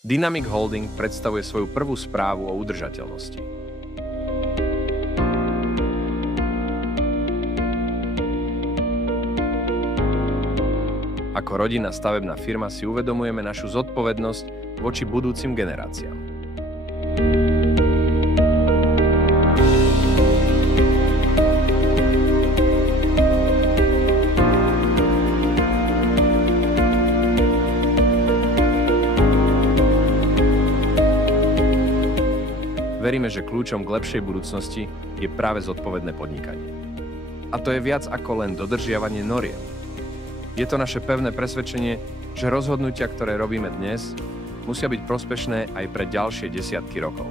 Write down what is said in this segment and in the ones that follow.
Dynamic Holding predstavuje svoju prvú správu o udržateľnosti. Ako rodinná stavebná firma si uvedomujeme našu zodpovednosť voči budúcim generáciám. Veríme, že kľúčom k lepšej budúcnosti je práve zodpovedné podnikanie. A to je viac ako len dodržiavanie noriem. Je to naše pevné presvedčenie, že rozhodnutia, ktoré robíme dnes, musia byť prospešné aj pre ďalšie desiatky rokov.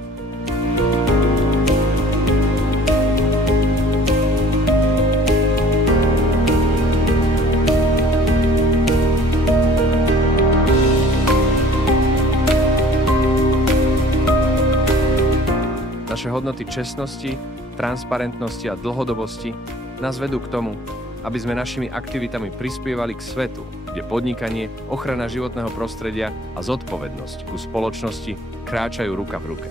Naše hodnoty čestnosti, transparentnosti a dlhodobosti nás vedú k tomu, aby sme našimi aktivitami prispievali k svetu, kde podnikanie, ochrana životného prostredia a zodpovednosť ku spoločnosti kráčajú ruka v ruke.